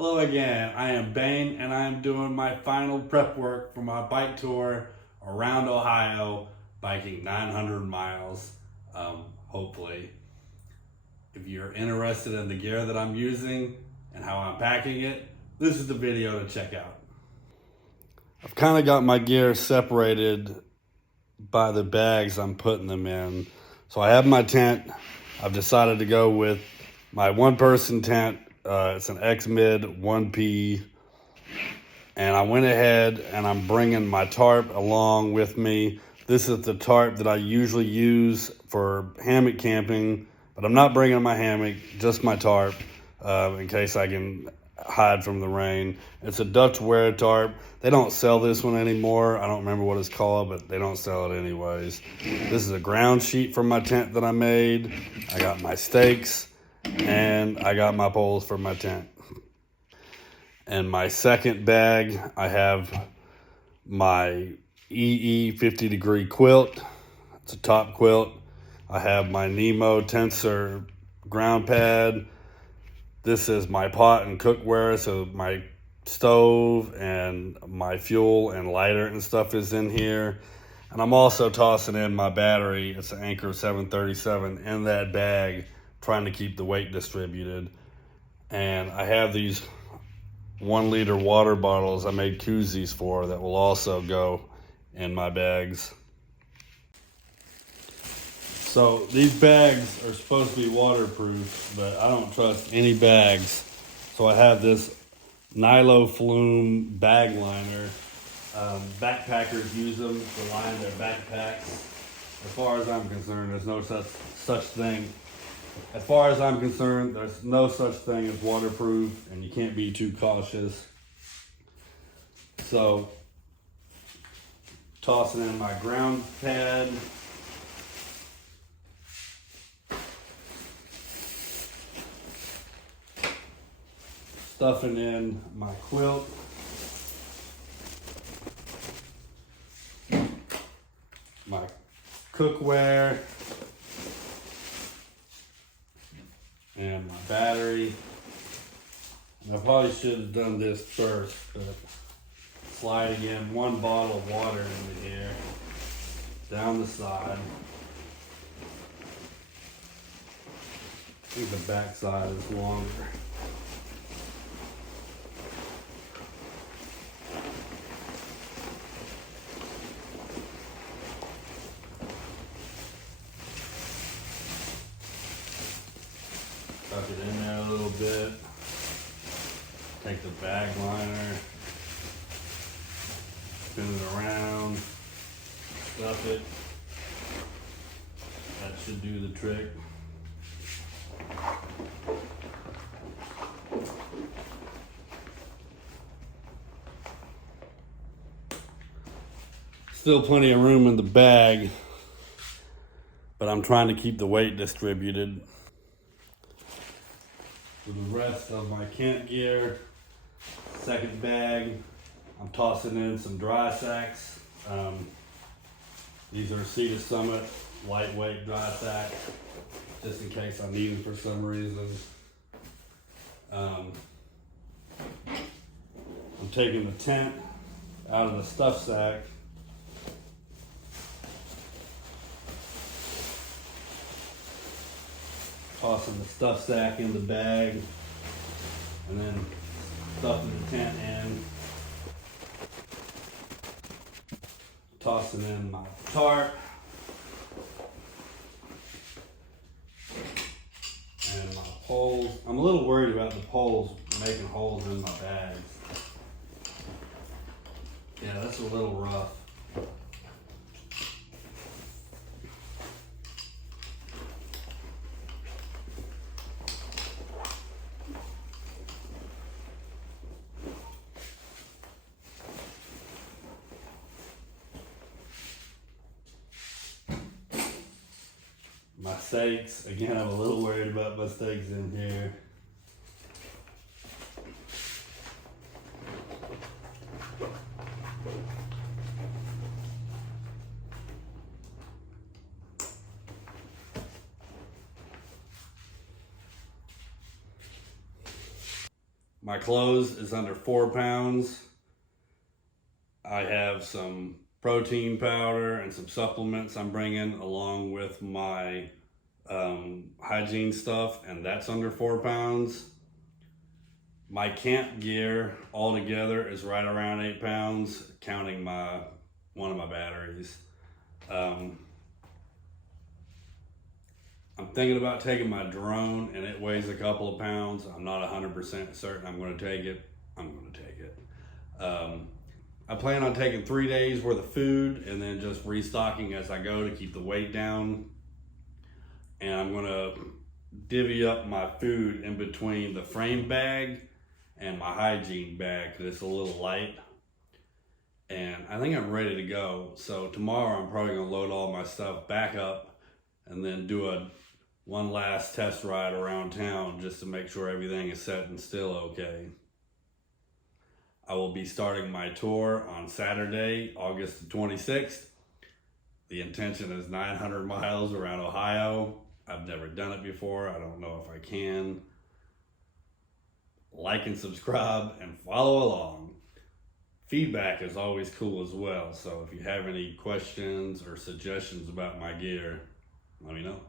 Hello again, I am Bane and I am doing my final prep work for my bike tour around Ohio, biking 900 miles, hopefully. If you're interested in the gear that I'm using and how I'm packing it, this is the video to check out. I've kind of got my gear separated by the bags I'm putting them in. So I have my tent. I've decided to go with my one-person tent. It's an XMID 1P, and I went ahead and I'm bringing my tarp along with me. This is the tarp that I usually use for hammock camping, but I'm not bringing my hammock, just my tarp, in case I can hide from the rain. It's a Dutch wear tarp. They don't sell this one anymore. I don't remember what it's called, but they don't sell it anyways. This is a ground sheet for my tent that I made. I got my stakes and I got my poles for my tent. And my second bag, I have my EE 50 degree quilt. It's a top quilt. I have my Nemo Tensor ground pad. This is my pot and cookware, so my stove and my fuel and lighter and stuff is in here. And I'm also tossing in my battery. It's an Anker 737 in that bag, trying to keep the weight distributed. And I have these 1 liter water bottles I made koozies for that will also go in my bags. So these bags are supposed to be waterproof, but I don't trust any bags. So I have this Nilo Flume bag liner. Backpackers use them to line their backpacks. As far as I'm concerned, there's no such thing. As far as I'm concerned, there's no such thing as waterproof, and you can't be too cautious. So, tossing in my ground pad. Stuffing in my quilt. My cookware. And my battery. And I probably should have done this first, but sliding in 1 bottle of water into here, down the side. I think the back side is longer. Tuck it in there a little bit. Take the bag liner, spin it around, stuff it. That should do the trick. Still plenty of room in the bag, but I'm trying to keep the weight distributed. For the rest of my camp gear, second bag, I'm tossing in some dry sacks. These are Sea Summit lightweight dry sacks, just in case I need them for some reason. I'm taking the tent out of the stuff sack. Tossing the stuff sack in the bag, and then stuffing the tent in. Tossing in my tarp. And my poles. I'm a little worried about the poles making holes in my bags. Yeah, that's a little rough. My stakes, again, I'm a little worried about my stakes in here. My clothes is under 4 pounds. I have some protein powder and some supplements I'm bringing along with my hygiene stuff, and that's under 4 pounds. My camp gear altogether is right around 8 pounds, counting one of my batteries. I'm thinking about taking my drone, and it weighs a couple of pounds. I'm not 100% certain I'm going to take it. I'm going to take it. I plan on taking 3 days worth of food and then just restocking as I go to keep the weight down. And I'm going to divvy up my food in between the frame bag and my hygiene bag because it's a little light. And I think I'm ready to go. So tomorrow I'm probably going to load all my stuff back up and then do one last test ride around town just to make sure everything is set and still okay. I will be starting my tour on Saturday, August the 26th. The intention is 900 miles around Ohio. I've never done it before. I don't know if I can. Like and subscribe and follow along. Feedback is always cool as well. So if you have any questions or suggestions about my gear, let me know.